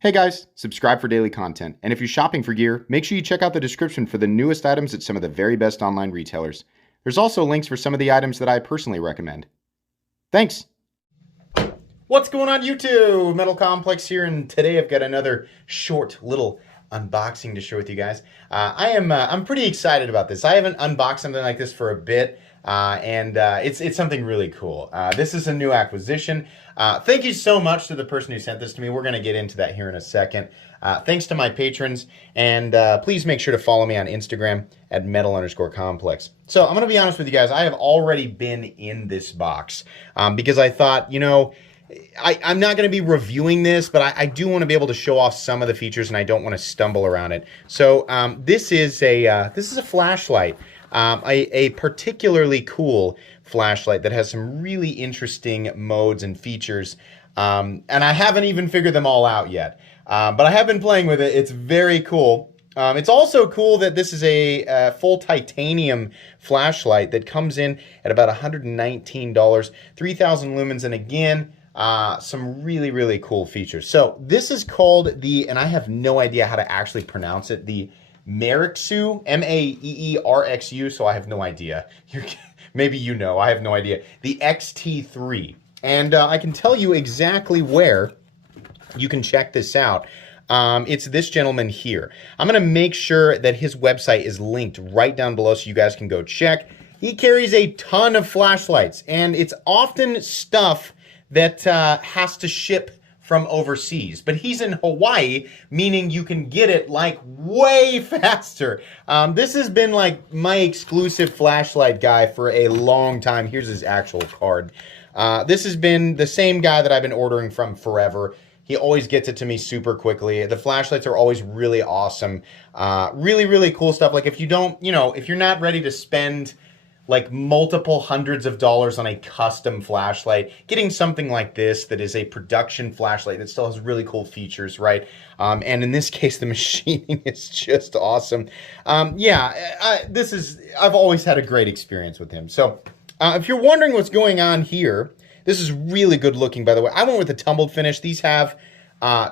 Hey guys, subscribe for daily content. And if you're shopping for gear, make sure you check out the description for the newest items at some of the very best online retailers. There's also links for some of the items that I personally recommend. Thanks! What's going on YouTube? Metal Complex here, and today I've got another short little unboxing to share with you guys. I'm pretty excited about this. I haven't unboxed something like this for a bit. It's something really cool. This is a new acquisition. Thank you so much to the person who sent this to me. We're going to get into that here in a second. Thanks to my patrons, and please make sure to follow me on Instagram at metal_complex. So I'm going to be honest with you guys. I have already been in this box because I thought, you know, I'm not going to be reviewing this, but I do want to be able to show off some of the features, and I don't want to stumble around it. So this is a flashlight. A particularly cool flashlight that has some really interesting modes and features, and I haven't even figured them all out yet, but I have been playing with it. It's very cool. It's also cool that this is a full titanium flashlight that comes in at about $119, 3,000 lumens, and again, some really, really cool features. So this is called and I have no idea how to actually pronounce it, the Maeerxu, Maeerxu, so I have no idea. Maybe you know, I have no idea. The XT3. And I can tell you exactly where you can check this out. It's this gentleman here. I'm going to make sure that his website is linked right down below so you guys can go check. He carries a ton of flashlights, and it's often stuff that has to ship from overseas, but he's in Hawaii, meaning you can get it like way faster. This has been like my exclusive flashlight guy for a long time. Here's his actual card. This has been the same guy that I've been ordering from forever. He always gets it to me super quickly. The flashlights are always really awesome. Really, really cool stuff. Like if you don't, you know, if you're not ready to spend like multiple hundreds of dollars on a custom flashlight, getting something like this that is a production flashlight that still has really cool features, right? And in this case, the machining is just awesome. I've always had a great experience with him. So if you're wondering what's going on here, this is really good looking, by the way. I went with a tumbled finish. These have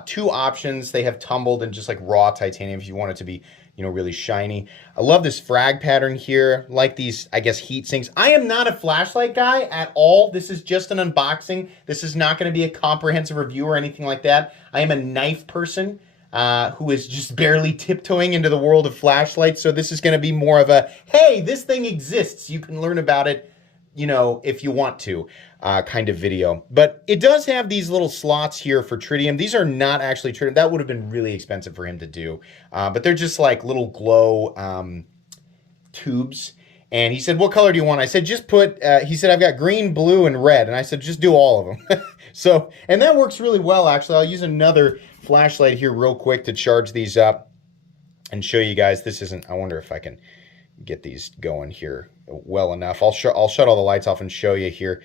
two options. They have tumbled and just like raw titanium if you want it to be, you know, really shiny. I love this frag pattern here, like these, I guess, heat sinks. I am not a flashlight guy at all. This is just an unboxing. This is not going to be a comprehensive review or anything like that. I am a knife person who is just barely tiptoeing into the world of flashlights. So this is going to be more of a, hey, this thing exists. You can learn about it, you know, if you want to, kind of video. But it does have these little slots here for tritium. These are not actually tritium. That would have been really expensive for him to do. But they're just like little glow tubes. And he said, what color do you want? I said, just put, he said, I've got green, blue, and red. And I said, just do all of them. So, and that works really well, actually. I'll use another flashlight here real quick to charge these up and show you guys. This isn't, I wonder if I can get these going here well enough. I'll shut all the lights off and show you here.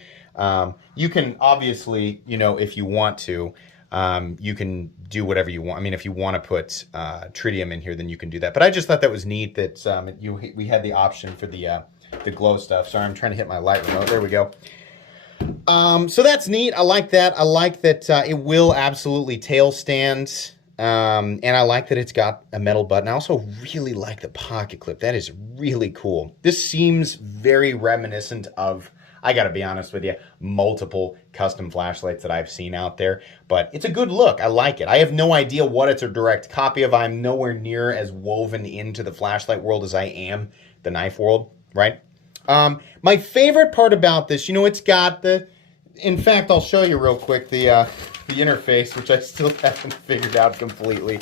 You can obviously, you know, if you want to, you can do whatever you want. I mean, if you want to put tritium in here, then you can do that. But I just thought that was neat that we had the option for the glow stuff. Sorry, I'm trying to hit my light remote. There we go. So that's neat. I like that. I like that it will absolutely tail stand. And I like that it's got a metal button. I also really like the pocket clip. That is really cool. This seems very reminiscent of, I gotta be honest with you, multiple custom flashlights that I've seen out there, but it's a good look. I like it. I have no idea what it's a direct copy of. I'm nowhere near as woven into the flashlight world as I am the knife world, right? My favorite part about this, you know, it's got in fact, I'll show you real quick the interface, which I still haven't figured out completely.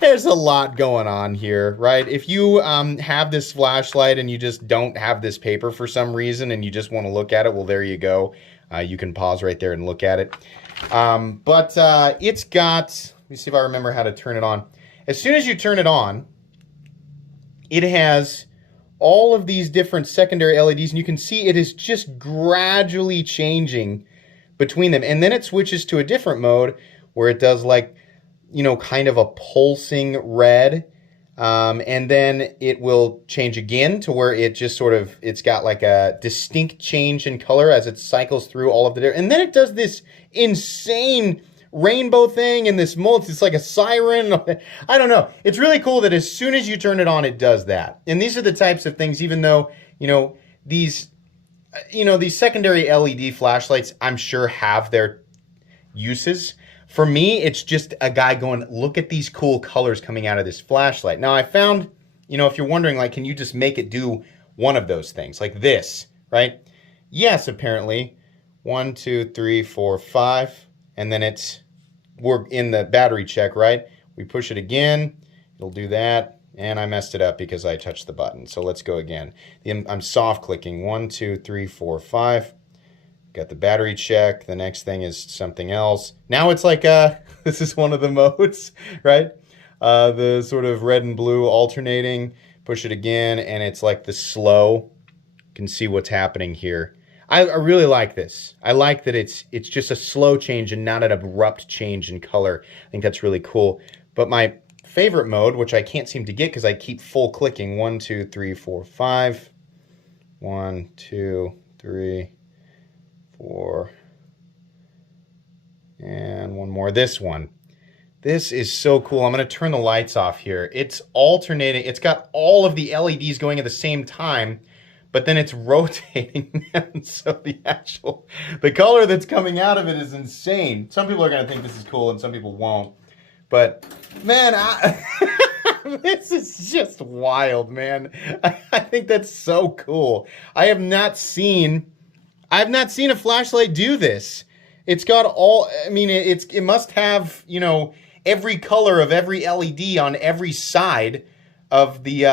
There's a lot going on here, right? If you have this flashlight and you just don't have this paper for some reason and you just want to look at it, well, there you go. You can pause right there and look at it. It's got, let me see if I remember how to turn it on. As soon as you turn it on, it has all of these different secondary LEDs, and you can see it is just gradually changing between them. And then it switches to a different mode where it does like, you know, kind of a pulsing red. And then it will change again to where it just sort of, it's got like a distinct change in color as it cycles through all of the, and then it does this insane rainbow thing and this multi, it's like a siren. I don't know. It's really cool that as soon as you turn it on, it does that. And these are the types of things, even though, these secondary LED flashlights, I'm sure have their uses. For me, it's just a guy going, look at these cool colors coming out of this flashlight. Now I found, if you're wondering, like, can you just make it do one of those things like this, right? Yes, apparently. 1, 2, 3, 4, 5. And then we're in the battery check, right? We push it again, it'll do that. And I messed it up because I touched the button. So let's go again. I'm soft clicking. 1, 2, 3, 4, 5. Got the battery check. The next thing is something else. Now it's like, this is one of the modes, right? The sort of red and blue alternating. Push it again, and it's like the slow. You can see what's happening here. I really like this. I like that it's just a slow change and not an abrupt change in color. I think that's really cool. But my favorite mode, which I can't seem to get because I keep full clicking. 1, 2, 3, 4, 5. 1, 2, 3, 4. And one more. This one. This is so cool. I'm going to turn the lights off here. It's alternating. It's got all of the LEDs going at the same time, but then it's rotating them. So the color that's coming out of it is insane. Some people are going to think this is cool and some people won't. But man, this is just wild, man. I think that's so cool. I have not seen a flashlight do this. It's got all, I mean, it must have, every color of every LED on every side of the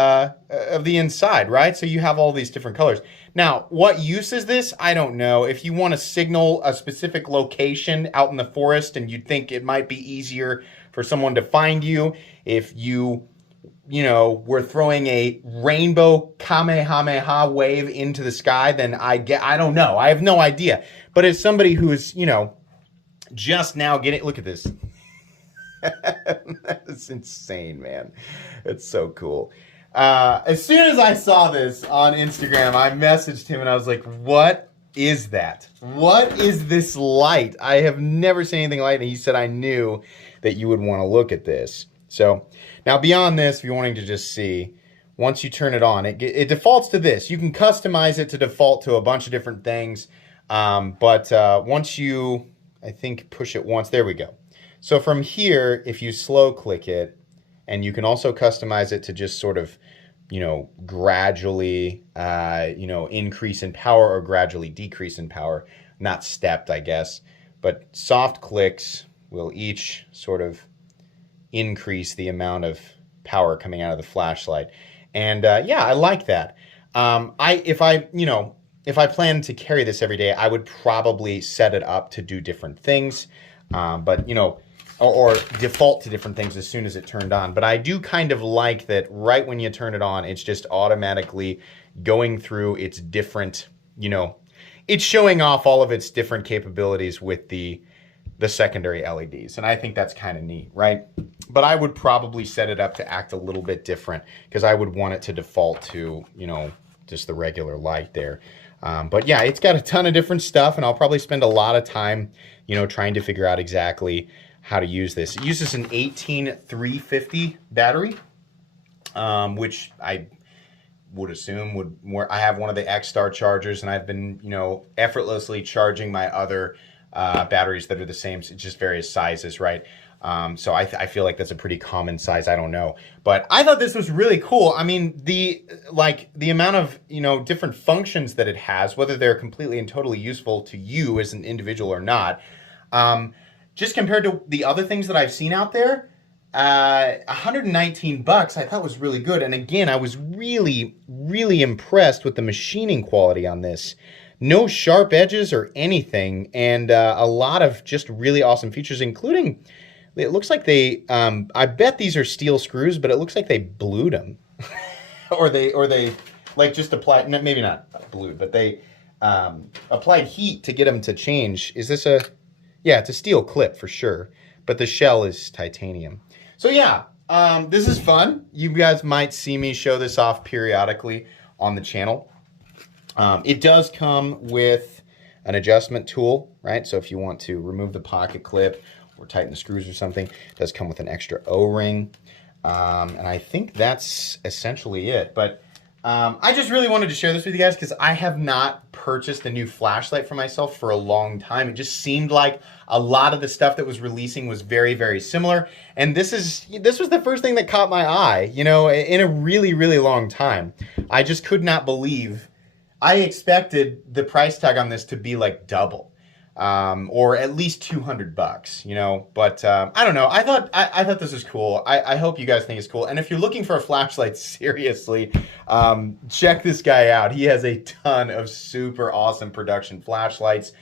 inside, right? So you have all these different colors. Now, what use is this? I don't know. If you want to signal a specific location out in the forest and you think it might be easier for someone to find you, if you were throwing a rainbow Kamehameha wave into the sky, then I don't know. I have no idea. But as somebody who is, just now getting, look at this. That's insane, man. It's so cool. As soon as I saw this on Instagram, I messaged him and I was like, what is that? What is this light? I have never seen anything like it. And he said, I knew that you would want to look at this. So now beyond this, if you're wanting to just see, once you turn it on, it defaults to this. You can customize it to default to a bunch of different things. But once you, I think, push it once, there we go. So from here, if you slow click it, and you can also customize it to just sort of, gradually, increase in power or gradually decrease in power, not stepped, I guess. But soft clicks will each sort of increase the amount of power coming out of the flashlight. And yeah, I like that. If I plan to carry this every day, I would probably set it up to do different things. But or default to different things as soon as it turned on. But I do kind of like that right when you turn it on, it's just automatically going through its different, it's showing off all of its different capabilities with the secondary LEDs. And I think that's kind of neat, right? But I would probably set it up to act a little bit different because I would want it to default to, just the regular light there. But yeah, it's got a ton of different stuff, and I'll probably spend a lot of time, trying to figure out exactly how to use this. It uses an 18350 battery, which I would assume I have one of the X-Star chargers, and I've been, effortlessly charging my other batteries that are the same, just various sizes, right? So I feel like that's a pretty common size. I don't know, but I thought this was really cool. I mean, the amount of, different functions that it has, whether they're completely and totally useful to you as an individual or not, just compared to the other things that I've seen out there, $119 I thought was really good. And again, I was really, really impressed with the machining quality on this. No sharp edges or anything, and a lot of just really awesome features, including, it looks like they, I bet these are steel screws, but it looks like they blued them. or they like just applied, maybe not blued, but they applied heat to get them to change. Is this yeah, it's a steel clip for sure, but the shell is titanium. So yeah, this is fun. You guys might see me show this off periodically on the channel. It does come with an adjustment tool, right? So if you want to remove the pocket clip or tighten the screws or something. It does come with an extra O-ring. And I think that's essentially it. But I just really wanted to share this with you guys because I have not purchased a new flashlight for myself for a long time. It just seemed like a lot of the stuff that was releasing was very, very similar. And this was the first thing that caught my eye, you know, in a really, really long time. I just could not believe. I expected the price tag on this to be like double. Or at least $200, you know, but, I don't know. I thought this was cool. I hope you guys think it's cool. And if you're looking for a flashlight, seriously, check this guy out. He has a ton of super awesome production flashlights,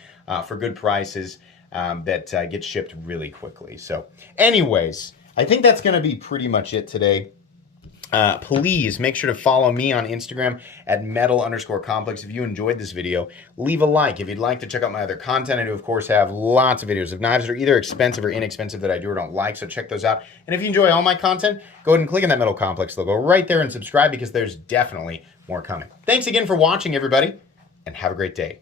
for good prices, that, get shipped really quickly. So anyways, I think that's going to be pretty much it today. Please make sure to follow me on Instagram at metal_complex. If you enjoyed this video, leave a like. If you'd like to check out my other content, I do, of course, have lots of videos of knives that are either expensive or inexpensive that I do or don't like, so check those out. And if you enjoy all my content, go ahead and click on that Metal Complex logo right there and subscribe because there's definitely more coming. Thanks again for watching, everybody, and have a great day.